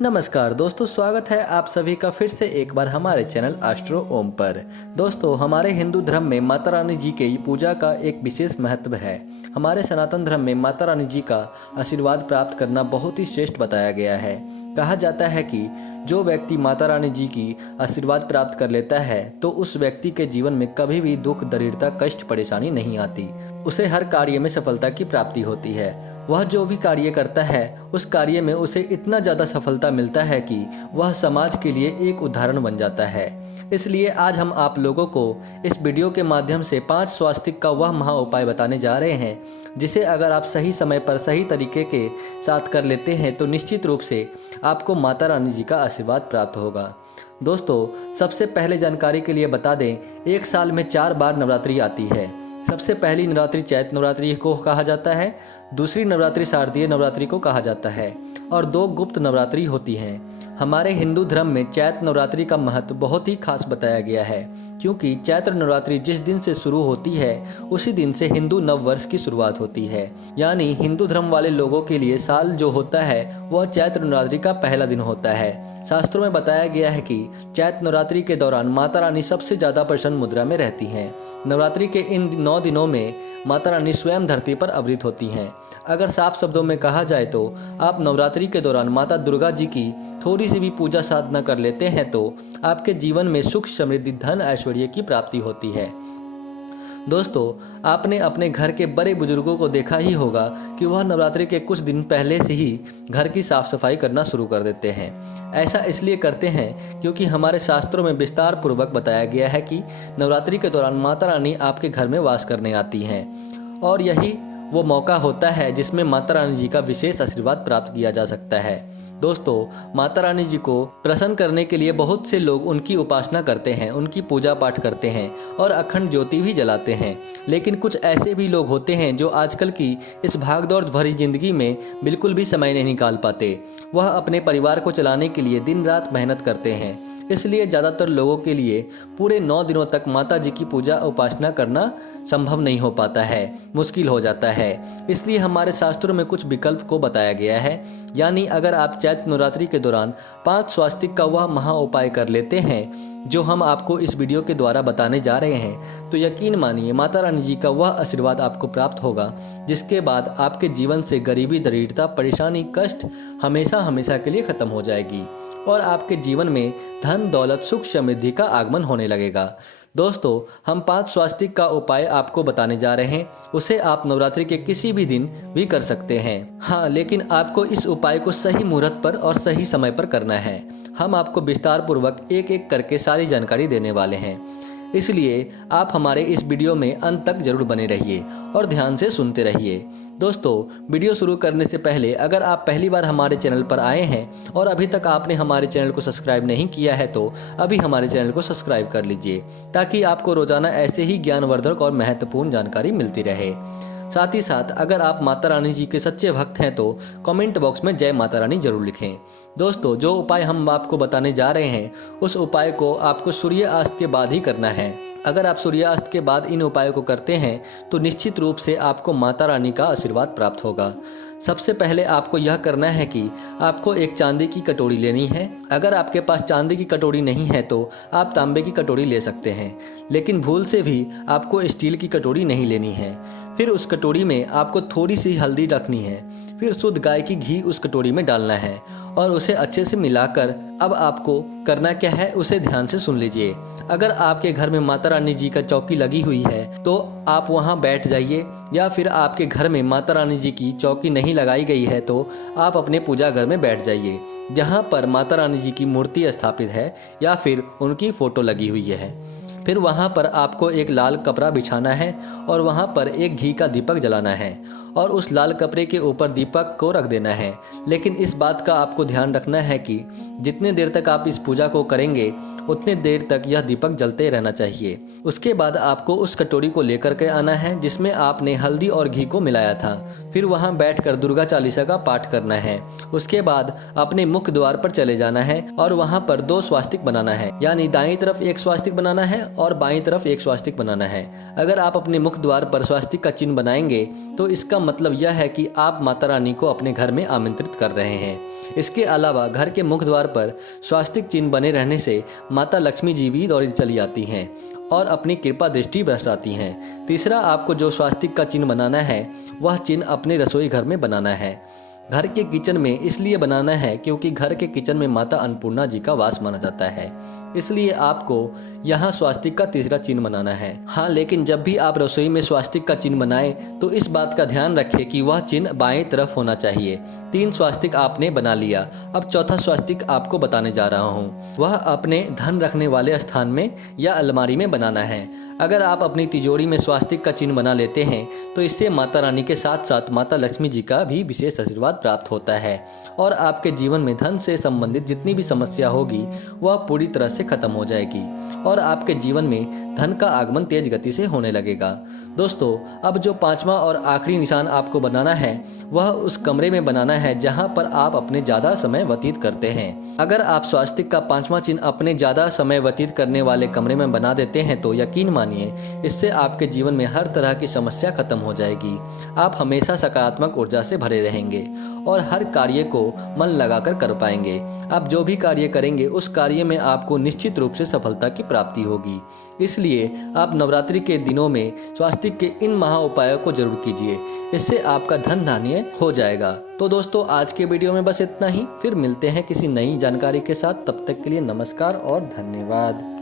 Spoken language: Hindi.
नमस्कार दोस्तों, स्वागत है आप सभी का फिर से एक बार हमारे चैनल एस्ट्रो ओम पर। दोस्तों, हमारे हिंदू धर्म में माता रानी जी के पूजा का एक विशेष महत्व है। हमारे सनातन धर्म में माता रानी जी का आशीर्वाद प्राप्त करना बहुत ही श्रेष्ठ बताया गया है। कहा जाता है कि जो व्यक्ति माता रानी जी की आशीर्वाद प्राप्त कर लेता है तो उस व्यक्ति के जीवन में कभी भी दुख, दरिद्रता, कष्ट, परेशानी नहीं आती। उसे हर कार्य में सफलता की प्राप्ति होती है। वह जो भी कार्य करता है उस कार्य में उसे इतना ज़्यादा सफलता मिलता है कि वह समाज के लिए एक उदाहरण बन जाता है। इसलिए आज हम आप लोगों को इस वीडियो के माध्यम से 5 स्वास्तिक का वह महा उपाय बताने जा रहे हैं जिसे अगर आप सही समय पर सही तरीके के साथ कर लेते हैं तो निश्चित रूप से आपको माता रानी जी का आशीर्वाद प्राप्त होगा। दोस्तों, सबसे पहले जानकारी के लिए बता दें, एक साल में 4 बार नवरात्रि आती है। सबसे पहली नवरात्रि चैत्र नवरात्रि को कहा जाता है, दूसरी नवरात्रि शारदीय नवरात्रि को कहा जाता है और 2 गुप्त नवरात्रि होती हैं। हमारे हिंदू धर्म में चैत्र नवरात्रि का महत्व बहुत ही खास बताया गया है, क्योंकि चैत्र नवरात्रि जिस दिन से शुरू होती है उसी दिन से हिंदू नव वर्ष की शुरुआत होती है। यानी हिंदू धर्म वाले लोगों के लिए साल जो होता है वह चैत्र नवरात्रि का पहला दिन होता है। शास्त्रों में बताया गया है कि चैत्र नवरात्रि के दौरान माता रानी सबसे ज्यादा प्रसन्न मुद्रा में रहती हैं। नवरात्रि के इन 9 दिनों में माता रानी स्वयं धरती पर अवतरित होती हैं। अगर साफ शब्दों में कहा जाए तो आप नवरात्रि के दौरान माता दुर्गा जी की थोड़ी सी भी पूजा साधना कर लेते हैं तो आपके जीवन में सुख, समृद्धि, धन, ऐश्वर्य की प्राप्ति होती है। दोस्तों, आपने अपने घर के बड़े बुजुर्गों को देखा ही होगा कि वह नवरात्रि के कुछ दिन पहले से ही घर की साफ सफाई करना शुरू कर देते हैं। ऐसा इसलिए करते हैं क्योंकि हमारे शास्त्रों में विस्तार पूर्वक बताया गया है कि नवरात्रि के दौरान माता रानी आपके घर में वास करने आती हैं और यही वो मौका होता है जिसमें माता रानी जी का विशेष आशीर्वाद प्राप्त किया जा सकता है। दोस्तों, माता रानी जी को प्रसन्न करने के लिए बहुत से लोग उनकी उपासना करते हैं, उनकी पूजा पाठ करते हैं और अखंड ज्योति भी जलाते हैं। लेकिन कुछ ऐसे भी लोग होते हैं जो आजकल की इस भागदौड़ भरी जिंदगी में बिल्कुल भी समय नहीं निकाल पाते। वह अपने परिवार को चलाने के लिए दिन रात मेहनत करते हैं। इसलिए ज़्यादातर लोगों के लिए पूरे 9 दिनों तक माता जी की पूजा उपासना करना संभव नहीं हो पाता है, मुश्किल हो जाता है। इसलिए हमारे शास्त्रों में कुछ विकल्प को बताया गया है। यानी अगर आप चैत्र नवरात्रि के दौरान 5 स्वास्तिक का वह महा उपाय कर लेते हैं जो हम आपको इस वीडियो के द्वारा बताने जा रहे हैं तो यकीन मानिए माता रानी जी का वह आशीर्वाद आपको प्राप्त होगा, जिसके बाद आपके जीवन से गरीबी, दरिद्रता, परेशानी, कष्ट हमेशा हमेशा के लिए खत्म हो जाएगी और आपके जीवन में धन, दौलत, सुख, समृद्धि का आगमन होने लगेगा। दोस्तों, हम 5 स्वास्तिक का उपाय आपको बताने जा रहे हैं। उसे आप नवरात्रि के किसी भी दिन भी कर सकते हैं। हाँ, लेकिन आपको इस उपाय को सही मुहूर्त पर और सही समय पर करना है। हम आपको विस्तार पूर्वक एक एक करके सारी जानकारी देने वाले हैं, इसलिए आप हमारे इस वीडियो में अंत तक जरूर बने रहिए और ध्यान से सुनते रहिए। दोस्तों, वीडियो शुरू करने से पहले अगर आप पहली बार हमारे चैनल पर आए हैं और अभी तक आपने हमारे चैनल को सब्सक्राइब नहीं किया है तो अभी हमारे चैनल को सब्सक्राइब कर लीजिए ताकि आपको रोजाना ऐसे ही ज्ञानवर्धक और महत्वपूर्ण जानकारी मिलती रहे। साथ ही साथ अगर आप माता रानी जी के सच्चे भक्त हैं तो कमेंट बॉक्स में जय माता रानी जरूर लिखें। दोस्तों, जो उपाय हम आपको बताने जा रहे हैं उस उपाय को आपको सूर्यास्त के बाद ही करना है। अगर आप सूर्यास्त के बाद इन उपायों को करते हैं तो निश्चित रूप से आपको माता रानी का आशीर्वाद प्राप्त होगा। सबसे पहले आपको यह करना है कि आपको एक चांदी की कटोरी लेनी है। अगर आपके पास चांदी की कटोरी नहीं है तो आप तांबे की कटोरी ले सकते हैं, लेकिन भूल से भी आपको स्टील की कटोरी नहीं लेनी है। फिर उस कटोरी में आपको थोड़ी सी हल्दी रखनी है। फिर शुद्ध गाय की घी उस कटोरी में डालना है और उसे अच्छे से मिलाकर अब आपको करना क्या है उसे ध्यान से सुन लीजिए। अगर आपके घर में माता रानी जी का चौकी लगी हुई है तो आप वहां बैठ जाइए, या फिर आपके घर में माता रानी जी की चौकी नहीं लगाई गई है तो आप अपने पूजा घर में बैठ जाइए जहां पर माता रानी जी की मूर्ति स्थापित है या फिर उनकी फोटो लगी हुई है। फिर वहाँ पर आपको एक लाल कपड़ा बिछाना है और वहाँ पर एक घी का दीपक जलाना है और उस लाल कपड़े के ऊपर दीपक को रख देना है। लेकिन इस बात का आपको ध्यान रखना है कि जितने देर तक आप इस पूजा को करेंगे उतने देर तक यह दीपक जलते रहना चाहिए। उसके बाद आपको उस कटोरी को लेकर के आना है जिसमें आपने हल्दी और घी को मिलाया था। फिर वहाँ बैठकर दुर्गा चालीसा का पाठ करना है। उसके बाद अपने मुख्य द्वार पर चले जाना है और वहाँ पर 2 स्वास्तिक बनाना है। यानी दाईं तरफ एक स्वास्तिक बनाना है और बाईं तरफ एक स्वास्तिक बनाना है। अगर आप अपने मुख द्वार पर स्वास्तिक का चिन्ह बनाएंगे तो इसका मतलब यह है कि आप माता रानी को अपने घर में आमंत्रित कर रहे हैं। इसके अलावा घर के मुख द्वार पर स्वास्तिक चिन्ह बने रहने से माता लक्ष्मी जी भी दौड़ी चली आती हैं और अपनी कृपा दृष्टि बरसाती हैं। तीसरा, आपको जो स्वास्तिक का चिन्ह बनाना है वह चिन्ह अपने रसोई घर में बनाना है। घर के किचन में इसलिए बनाना है क्योंकि घर के किचन में माता अन्नपूर्णा जी का वास माना जाता है, इसलिए आपको यहाँ स्वास्तिक का तीसरा चिन्ह बनाना है। हाँ, लेकिन जब भी आप रसोई में स्वास्तिक का चिन्ह बनाएं तो इस बात का ध्यान रखें कि वह चिन्ह बाएं तरफ होना चाहिए। 3 स्वास्तिक आपने बना लिया। अब चौथा स्वास्तिक आपको बताने जा रहा हूँ। वह अपने धन रखने वाले स्थान में या अलमारी में बनाना है। अगर आप अपनी तिजोरी में स्वास्तिक का चिन्ह बना लेते हैं तो इससे माता रानी के साथ साथ माता लक्ष्मी जी का भी विशेष आशीर्वाद प्राप्त होता है और आपके जीवन में धन से संबंधित जितनी भी समस्या होगी वह पूरी तरह से खत्म हो जाएगी और आपके जीवन में धन का आगमन तेज गति से होने लगेगा। दोस्तों, अब जो 5वां और आखिरी निशान आपको बनाना है वह उस कमरे में बनाना है जहां पर आप अपने ज़्यादा समय व्यतीत करते हैं। अगर आप स्वास्तिक का 5वां चिन्ह अपने ज़्यादा समय व्यतीत करने वाले कमरे में बना देते हैं तो यकीन मानिए इससे आपके जीवन में हर तरह की समस्या खत्म हो जाएगी। आप हमेशा सकारात्मक ऊर्जा से भरे रहेंगे और हर कार्य को मन लगाकर कर पाएंगे। आप जो भी कार्य करेंगे उस कार्य में आपको निश्चित रूप से सफलता की प्राप्ति होगी। इसलिए आप नवरात्रि के दिनों में स्वास्तिक के इन महा उपायों को जरूर कीजिए, इससे आपका धन धान्य हो जाएगा। तो दोस्तों, आज के वीडियो में बस इतना ही। फिर मिलते हैं किसी नई जानकारी के साथ। तब तक के लिए नमस्कार और धन्यवाद।